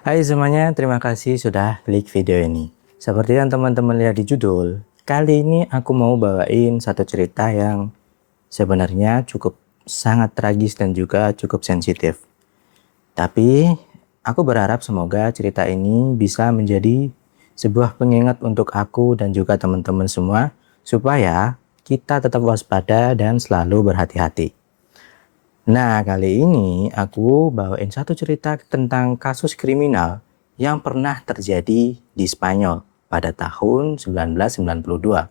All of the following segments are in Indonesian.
Hai semuanya, terima kasih sudah klik video ini. Seperti yang teman-teman lihat di judul, kali ini aku mau bawain satu cerita yang sebenarnya cukup sangat tragis dan juga cukup sensitif. Tapi aku berharap semoga cerita ini bisa menjadi sebuah pengingat untuk aku dan juga teman-teman semua supaya kita tetap waspada dan selalu berhati-hati. Nah, kali ini aku bawain satu cerita tentang kasus kriminal yang pernah terjadi di Spanyol pada tahun 1992.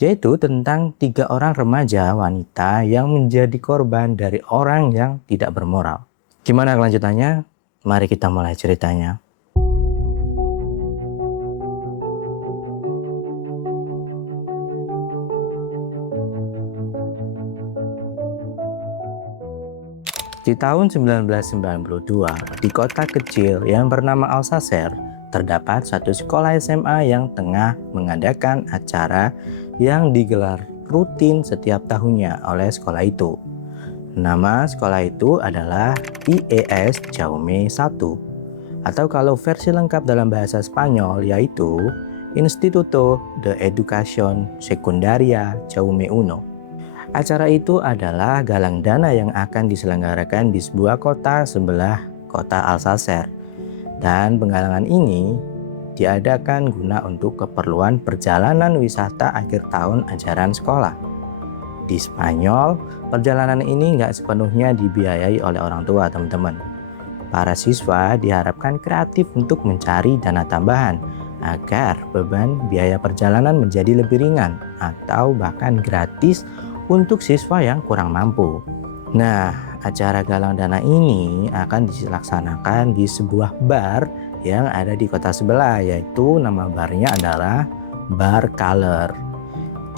Yaitu tentang 3 orang remaja wanita yang menjadi korban dari orang yang tidak bermoral. Gimana kelanjutannya? Mari kita mulai ceritanya. Di tahun 1992, di kota kecil yang bernama Alsacer, terdapat satu sekolah SMA yang tengah mengadakan acara yang digelar rutin setiap tahunnya oleh sekolah itu. Nama sekolah itu adalah IES Jaume 1, atau kalau versi lengkap dalam bahasa Spanyol yaitu Instituto de Educación Secundaria Jaume 1. Acara itu adalah galang dana yang akan diselenggarakan di sebuah kota sebelah kota Alsacer. Dan penggalangan ini diadakan guna untuk keperluan perjalanan wisata akhir tahun ajaran sekolah. Di Spanyol, perjalanan ini nggak sepenuhnya dibiayai oleh orang tua, teman-teman. Para siswa diharapkan kreatif untuk mencari dana tambahan agar beban biaya perjalanan menjadi lebih ringan atau bahkan gratis untuk siswa yang kurang mampu. Nah, acara galang dana ini akan dilaksanakan di sebuah bar yang ada di kota sebelah, yaitu nama barnya adalah Bar Color.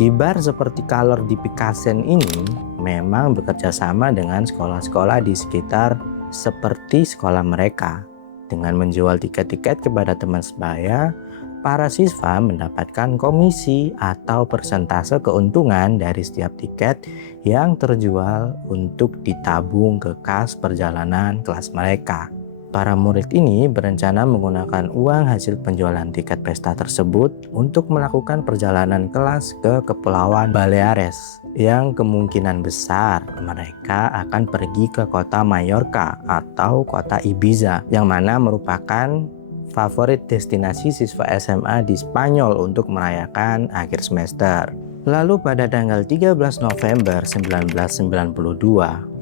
Di bar seperti Color di Picasen ini memang bekerja sama dengan sekolah-sekolah di sekitar seperti sekolah mereka. Dengan menjual tiket-tiket kepada teman sebaya, para siswa mendapatkan komisi atau persentase keuntungan dari setiap tiket yang terjual untuk ditabung ke kas perjalanan kelas mereka. Para murid ini berencana menggunakan uang hasil penjualan tiket pesta tersebut untuk melakukan perjalanan kelas ke Kepulauan Baleares, yang kemungkinan besar mereka akan pergi ke kota Mallorca atau kota Ibiza, yang mana merupakan favorit destinasi siswa SMA di Spanyol untuk merayakan akhir semester. Lalu pada tanggal 13 November 1992,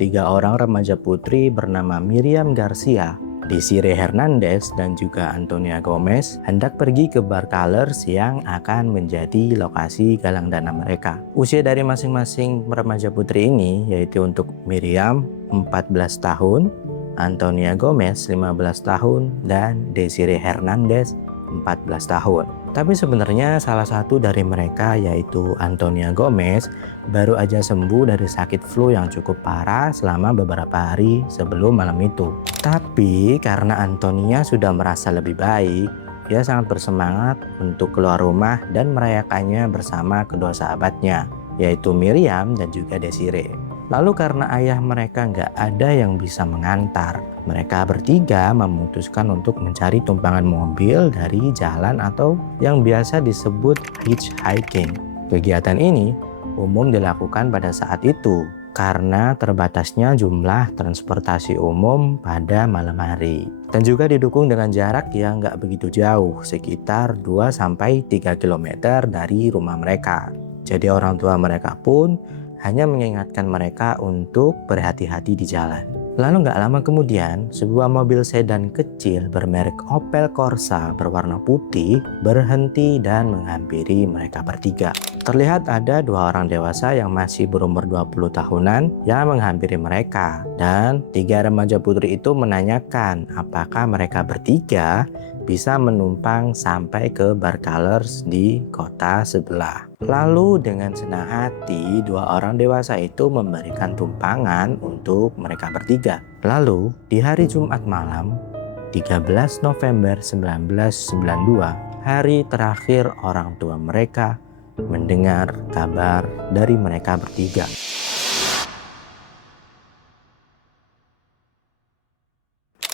3 orang remaja putri bernama Miriam Garcia, Desiree Hernandez, dan juga Antonia Gomez hendak pergi ke Bar Colors yang akan menjadi lokasi galang dana mereka. Usia dari masing-masing remaja putri ini yaitu untuk Miriam 14 tahun, Antonia Gomez 15 tahun, dan Desiree Hernandez 14 tahun. Tapi sebenarnya salah satu dari mereka yaitu Antonia Gomez baru aja sembuh dari sakit flu yang cukup parah selama beberapa hari sebelum malam itu. Tapi karena Antonia sudah merasa lebih baik, dia sangat bersemangat untuk keluar rumah dan merayakannya bersama kedua sahabatnya, yaitu Miriam dan juga Desiree. Lalu karena ayah mereka nggak ada yang bisa mengantar, mereka bertiga memutuskan untuk mencari tumpangan mobil dari jalan atau yang biasa disebut hitchhiking. Kegiatan ini umum dilakukan pada saat itu karena terbatasnya jumlah transportasi umum pada malam hari. Dan juga didukung dengan jarak yang nggak begitu jauh, sekitar 2-3 km dari rumah mereka. Jadi orang tua mereka pun hanya mengingatkan mereka untuk berhati-hati di jalan. Lalu nggak lama kemudian, sebuah mobil sedan kecil bermerek Opel Corsa berwarna putih berhenti dan menghampiri mereka bertiga. Terlihat ada 2 orang dewasa yang masih berumur 20 tahunan yang menghampiri mereka. Dan 3 remaja putri itu menanyakan apakah mereka bertiga bisa menumpang sampai ke Bar Colors di kota sebelah. Lalu dengan senang hati 2 orang dewasa itu memberikan tumpangan untuk mereka bertiga. Lalu di hari Jumat malam 13 November 1992, hari terakhir orang tua mereka mendengar kabar dari mereka bertiga.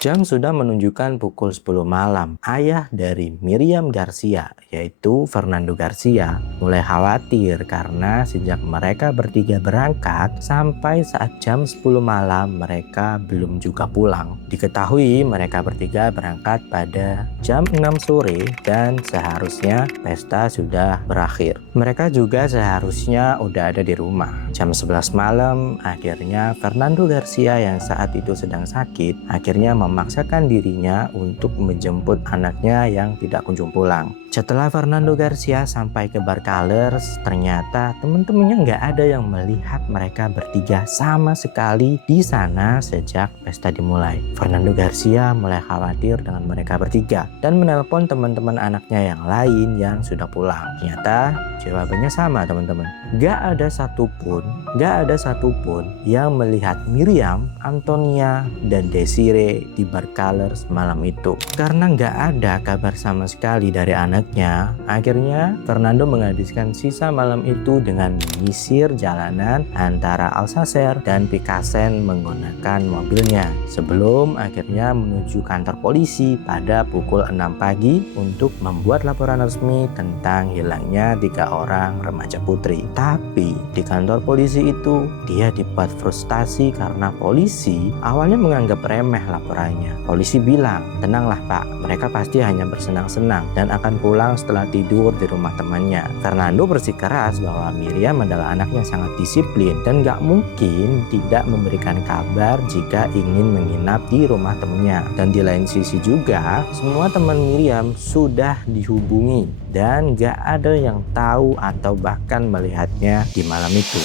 Jam sudah menunjukkan pukul 10 malam. Ayah dari Miriam Garcia, yaitu Fernando Garcia, mulai khawatir karena sejak mereka bertiga berangkat sampai saat jam 10 malam mereka belum juga pulang. Diketahui mereka bertiga berangkat pada jam 6 sore dan seharusnya pesta sudah berakhir. Mereka juga seharusnya udah ada di rumah. Jam 11 malam, akhirnya Fernando Garcia yang saat itu sedang sakit akhirnya memaksakan dirinya untuk menjemput anaknya yang tidak kunjung pulang. Setelah Fernando Garcia sampai ke Bar Colors, ternyata teman-temannya nggak ada yang melihat mereka bertiga sama sekali di sana sejak pesta dimulai. Fernando Garcia mulai khawatir dengan mereka bertiga dan menelpon teman-teman anaknya yang lain yang sudah pulang. Ternyata jawabannya sama, teman-teman. Nggak ada satupun yang melihat Miriam, Antonia, dan Desiree di Bar Colors malam itu. Karena nggak ada kabar sama sekali dari anaknya, akhirnya Fernando menghabiskan sisa malam itu dengan menyisir jalanan antara Alsacer dan Picasen menggunakan mobilnya sebelum akhirnya menuju kantor polisi pada pukul 6 pagi untuk membuat laporan resmi tentang hilangnya 3 orang remaja putri. Tapi di kantor polisi itu dia dibuat frustasi karena polisi awalnya menganggap remeh laporannya. Polisi bilang, "Tenanglah Pak, mereka pasti hanya bersenang-senang dan akan pulang setelah tidur di rumah temannya." Fernando bersikeras bahwa Miriam adalah anak yang sangat disiplin dan gak mungkin tidak memberikan kabar jika ingin menginap di rumah temannya. Dan di lain sisi juga, semua teman Miriam sudah dihubungi dan gak ada yang tahu atau bahkan melihatnya di malam itu.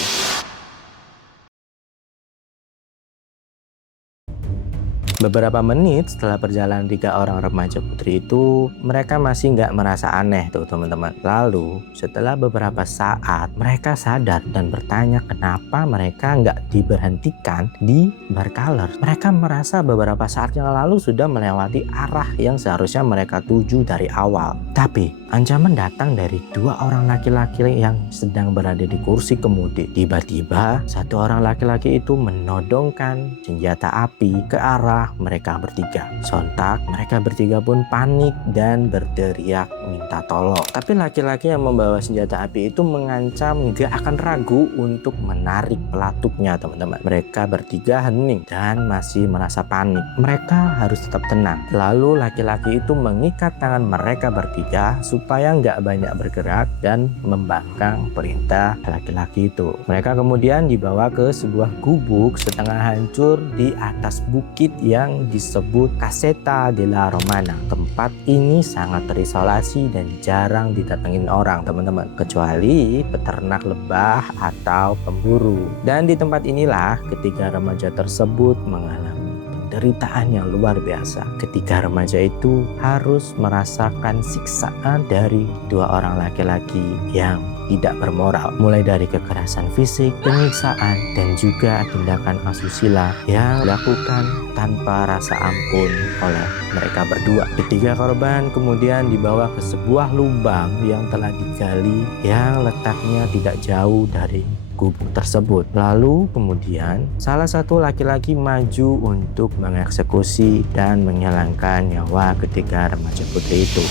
Beberapa menit setelah perjalanan 3 orang remaja putri itu, mereka masih nggak merasa aneh tuh teman-teman. Lalu setelah beberapa saat mereka sadar dan bertanya kenapa mereka nggak diberhentikan di Bar Colors. Mereka merasa beberapa saat yang lalu sudah melewati arah yang seharusnya mereka tuju dari awal. Tapi ancaman datang dari 2 orang laki-laki yang sedang berada di kursi kemudi. Tiba-tiba satu orang laki-laki itu menodongkan senjata api ke arah mereka bertiga. Sontak mereka bertiga pun panik dan berteriak minta tolong. Tapi laki-laki yang membawa senjata api itu mengancam gak akan ragu untuk menarik pelatuknya, teman-teman. Mereka bertiga hening dan masih merasa panik. Mereka harus tetap tenang. Lalu laki-laki itu mengikat tangan mereka bertiga supaya gak banyak bergerak dan membangkang perintah laki-laki itu. Mereka kemudian dibawa ke sebuah gubuk setengah hancur di atas bukit yang disebut Caseta de la Romana. Tempat ini sangat terisolasi dan jarang didatengin orang, teman-teman, kecuali peternak lebah atau pemburu. Dan di tempat inilah ketiga remaja tersebut mengalami penderitaan yang luar biasa. Ketiga remaja itu harus merasakan siksaan dari 2 orang laki-laki yang tidak bermoral, mulai dari kekerasan fisik, penyiksaan, dan juga tindakan asusila yang dilakukan tanpa rasa ampun oleh mereka berdua. Ketiga korban kemudian dibawa ke sebuah lubang yang telah digali yang letaknya tidak jauh dari gubuk tersebut. Lalu kemudian salah satu laki-laki maju untuk mengeksekusi dan menghilangkan nyawa ketiga remaja putri itu.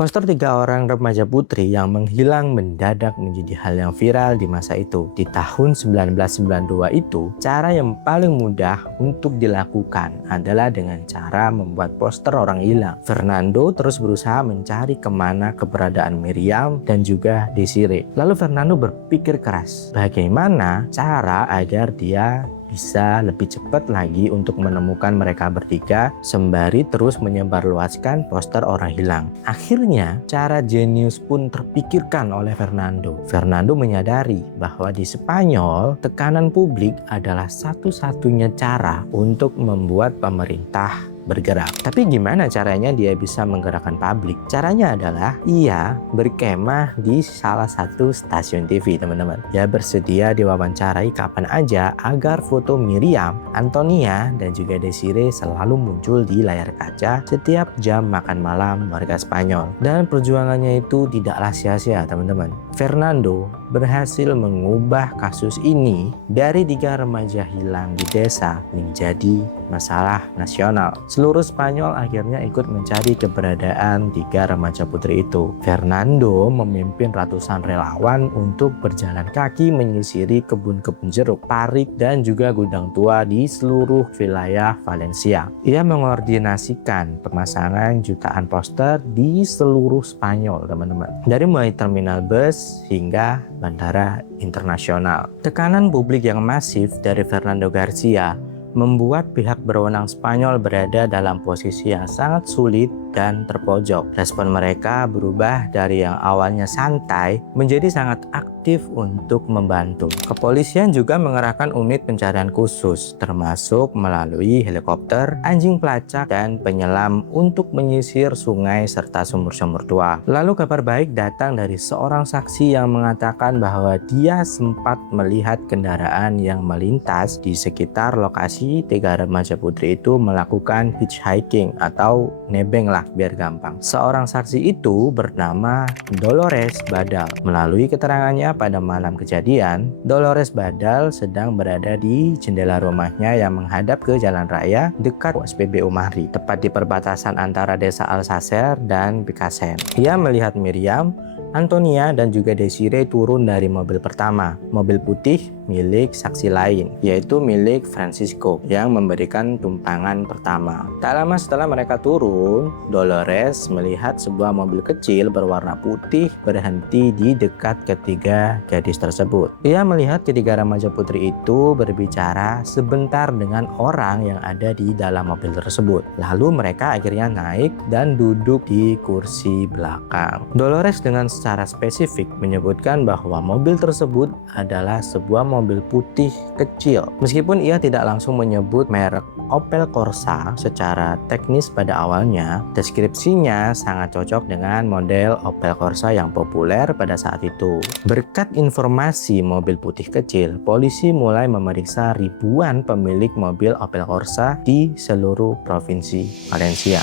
Poster 3 orang remaja putri yang menghilang mendadak menjadi hal yang viral di masa itu. Di tahun 1992 itu, cara yang paling mudah untuk dilakukan adalah dengan cara membuat poster orang hilang. Fernando terus berusaha mencari kemana keberadaan Miriam dan juga Desiree. Lalu Fernando berpikir keras, bagaimana cara agar dia bisa lebih cepat lagi untuk menemukan mereka bertiga sembari terus menyebarluaskan poster orang hilang. Akhirnya cara jenius pun terpikirkan oleh Fernando. Fernando menyadari bahwa di Spanyol tekanan publik adalah satu-satunya cara untuk membuat pemerintah bergerak. Tapi gimana caranya dia bisa menggerakkan publik? Caranya adalah ia berkemah di salah satu stasiun TV, teman-teman. Dia bersedia diwawancarai kapan aja agar foto Miriam, Antonia, dan juga Desiree selalu muncul di layar kaca setiap jam makan malam warga Spanyol. Dan perjuangannya itu tidaklah sia-sia, teman-teman. Fernando berhasil mengubah kasus ini dari 3 remaja hilang di desa menjadi masalah nasional. Seluruh Spanyol akhirnya ikut mencari keberadaan 3 remaja putri itu. Fernando memimpin ratusan relawan untuk berjalan kaki menyisiri kebun-kebun jeruk, parik, dan juga gudang tua di seluruh wilayah Valencia. Ia mengordinasikan pemasangan jutaan poster di seluruh Spanyol, teman-teman. Dari mulai terminal bus hingga bandara internasional. Tekanan publik yang masif dari Fernando Garcia membuat pihak berwenang Spanyol berada dalam posisi yang sangat sulit dan terpojok. Respon mereka berubah dari yang awalnya santai menjadi sangat aktif untuk membantu. Kepolisian juga mengerahkan unit pencarian khusus, termasuk melalui helikopter, anjing pelacak, dan penyelam untuk menyisir sungai serta sumur-sumur tua. Lalu kabar baik datang dari seorang saksi yang mengatakan bahwa dia sempat melihat kendaraan yang melintas di sekitar lokasi 3 remaja putri itu melakukan hitchhiking atau nebeng lah biar gampang. Seorang saksi itu bernama Dolores Badal. Melalui keterangannya pada malam kejadian, Dolores Badal sedang berada di jendela rumahnya yang menghadap ke jalan raya dekat SPBU Mahri, tepat di perbatasan antara desa Alsacer dan Picasen. Ia melihat Miriam, Antonia, dan juga Desiree turun dari mobil pertama, mobil putih milik saksi lain, yaitu milik Francisco yang memberikan tumpangan pertama. Tak lama setelah mereka turun, Dolores melihat sebuah mobil kecil berwarna putih berhenti di dekat ketiga gadis tersebut. Ia melihat ketiga remaja putri itu berbicara sebentar dengan orang yang ada di dalam mobil tersebut. Lalu mereka akhirnya naik dan duduk di kursi belakang. Dolores dengan secara spesifik menyebutkan bahwa mobil tersebut adalah sebuah mobil putih kecil. Meskipun ia tidak langsung menyebut merek Opel Corsa secara teknis pada awalnya, deskripsinya sangat cocok dengan model Opel Corsa yang populer pada saat itu. Berkat informasi mobil putih kecil, polisi mulai memeriksa ribuan pemilik mobil Opel Corsa di seluruh provinsi Valencia.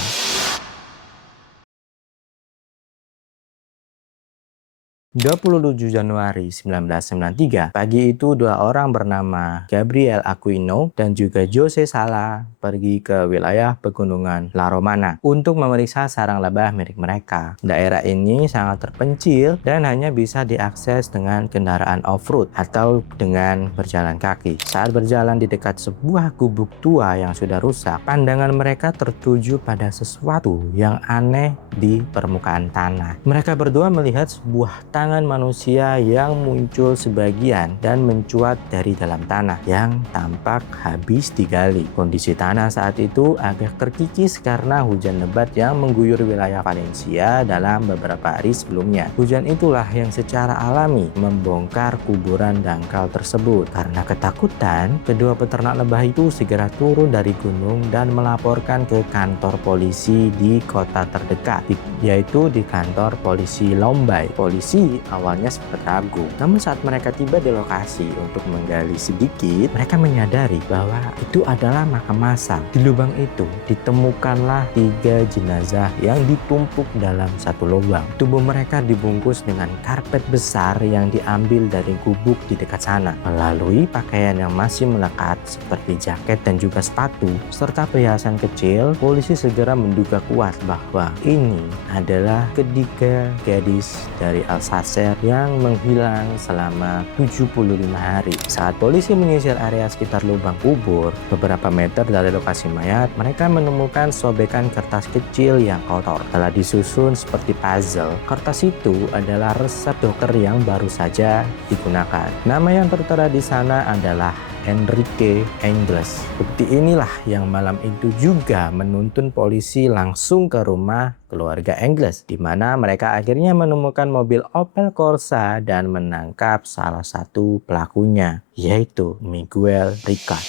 27 Januari 1993, pagi itu 2 orang bernama Gabriel Aquino dan juga Jose Sala pergi ke wilayah pegunungan La Romana untuk memeriksa sarang lebah milik mereka. Daerah ini sangat terpencil dan hanya bisa diakses dengan kendaraan off-road atau dengan berjalan kaki. Saat berjalan di dekat sebuah gubuk tua yang sudah rusak, pandangan mereka tertuju pada sesuatu yang aneh di permukaan tanah. Mereka berdua melihat sebuah tangan manusia yang muncul sebagian dan mencuat dari dalam tanah yang tampak habis digali. Kondisi tanah saat itu agak terkikis karena hujan lebat yang mengguyur wilayah Valencia dalam beberapa hari sebelumnya. Hujan itulah yang secara alami membongkar kuburan dangkal tersebut. Karena ketakutan, kedua peternak lebah itu segera turun dari gunung dan melaporkan ke kantor polisi di kota terdekat, yaitu di kantor polisi Lombay. Polisi awalnya sempat ragu, namun saat mereka tiba di lokasi untuk menggali sedikit, mereka menyadari bahwa itu adalah makam massal. Di lubang itu ditemukanlah 3 jenazah yang ditumpuk dalam satu lubang. Tubuh mereka dibungkus dengan karpet besar yang diambil dari gubuk di dekat sana. Melalui pakaian yang masih melekat seperti jaket dan juga sepatu, serta perhiasan kecil, polisi segera menduga kuat bahwa ini adalah ketiga gadis dari Alsacer yang menghilang selama 75 hari. Saat polisi menyisir area sekitar lubang kubur, beberapa meter dari lokasi mayat, mereka menemukan sobekan kertas kecil yang kotor. Telah disusun seperti puzzle. Kertas itu adalah resep dokter yang baru saja digunakan. Nama yang tertera di sana adalah Enrique Engels. Bukti inilah yang malam itu juga menuntun polisi langsung ke rumah keluarga Engels, di mana mereka akhirnya menemukan mobil Opel Corsa dan menangkap salah satu pelakunya, yaitu Miguel Ricard.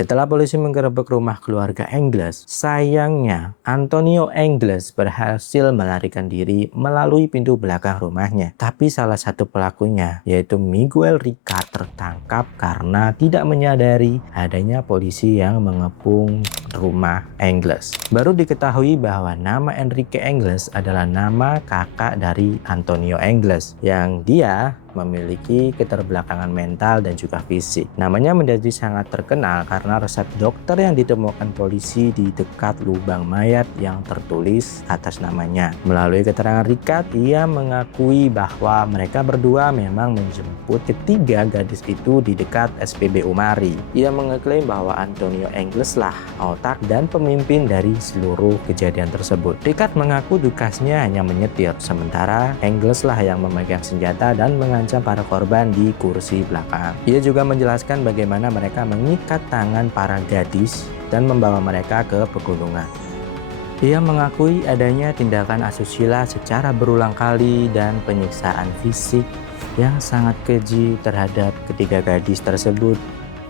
Setelah polisi menggerebek rumah keluarga Engels, sayangnya Antonio Engels berhasil melarikan diri melalui pintu belakang rumahnya. Tapi salah satu pelakunya, yaitu Miguel Ricard, tertangkap karena tidak menyadari adanya polisi yang mengepung rumah Engels. Baru diketahui bahwa nama Enrique Engels adalah nama kakak dari Antonio Engels, yang dia memiliki keterbelakangan mental dan juga fisik. Namanya menjadi sangat terkenal karena resep dokter yang ditemukan polisi di dekat lubang mayat yang tertulis atas namanya. Melalui keterangan Ricard, ia mengakui bahwa mereka berdua memang menjemput ketiga gadis itu di dekat SPBU Mari. Ia mengeklaim bahwa Antonio Engels lah otak dan pemimpin dari seluruh kejadian tersebut. Ricard mengaku tugasnya hanya menyetir, sementara Engels lah yang memegang senjata dan mengancam para korban di kursi belakang. Ia juga menjelaskan bagaimana mereka mengikat tangan para gadis dan membawa mereka ke pegunungan. Ia mengakui adanya tindakan asusila secara berulang kali dan penyiksaan fisik yang sangat keji terhadap ketiga gadis tersebut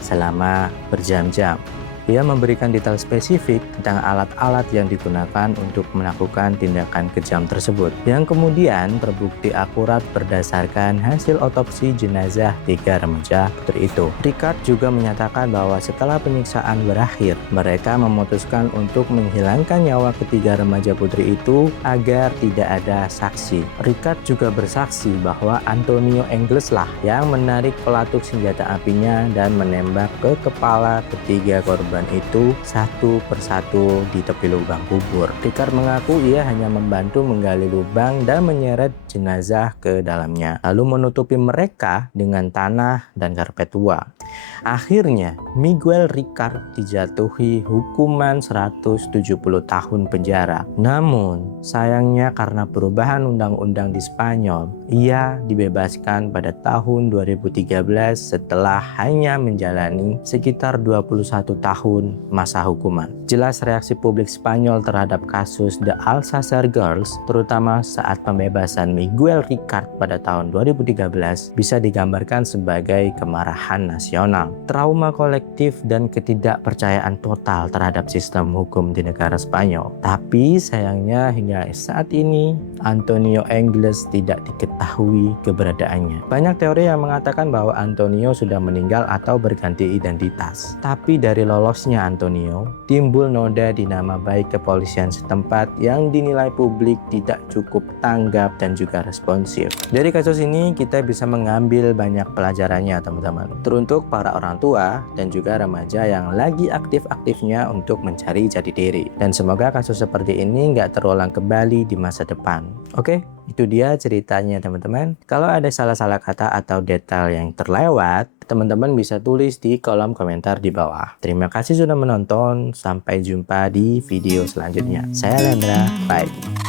selama berjam-jam. Ia memberikan detail spesifik tentang alat-alat yang digunakan untuk melakukan tindakan kejam tersebut, yang kemudian terbukti akurat berdasarkan hasil otopsi jenazah 3 remaja putri itu. Ricard juga menyatakan bahwa setelah penyiksaan berakhir, mereka memutuskan untuk menghilangkan nyawa ketiga remaja putri itu agar tidak ada saksi. Ricard juga bersaksi bahwa Antonio Engels lah yang menarik pelatuk senjata apinya dan menembak ke kepala ketiga korban itu satu persatu di tepi lubang kubur. Ricard mengaku ia hanya membantu menggali lubang dan menyeret jenazah ke dalamnya, lalu menutupi mereka dengan tanah dan karpet tua. Akhirnya, Miguel Ricard dijatuhi hukuman 170 tahun penjara. Namun, sayangnya karena perubahan undang-undang di Spanyol, ia dibebaskan pada tahun 2013 setelah hanya menjalani sekitar 21 tahun masa hukuman. Jelas reaksi publik Spanyol terhadap kasus The Alsacer Girls, terutama saat pembebasan Miguel Ricard pada tahun 2013, bisa digambarkan sebagai kemarahan nasional, trauma kolektif, dan ketidakpercayaan total terhadap sistem hukum di negara Spanyol. Tapi sayangnya hingga saat ini Antonio Engels tidak diketahui keberadaannya. Banyak teori yang mengatakan bahwa Antonio sudah meninggal atau berganti identitas. Tapi dari lolosnya Antonio, timbul noda di nama baik kepolisian setempat yang dinilai publik tidak cukup tanggap dan juga responsif. Dari kasus ini kita bisa mengambil banyak pelajarannya teman-teman, teruntuk para orang tua dan juga remaja yang lagi aktif-aktifnya untuk mencari jati diri. Dan semoga kasus seperti ini nggak terulang kembali di masa depan. Oke, itu dia ceritanya teman-teman. Kalau ada salah-salah kata atau detail yang terlewat, teman-teman bisa tulis di kolom komentar di bawah. Terima kasih sudah menonton, sampai jumpa di video selanjutnya. Saya Lendra, bye.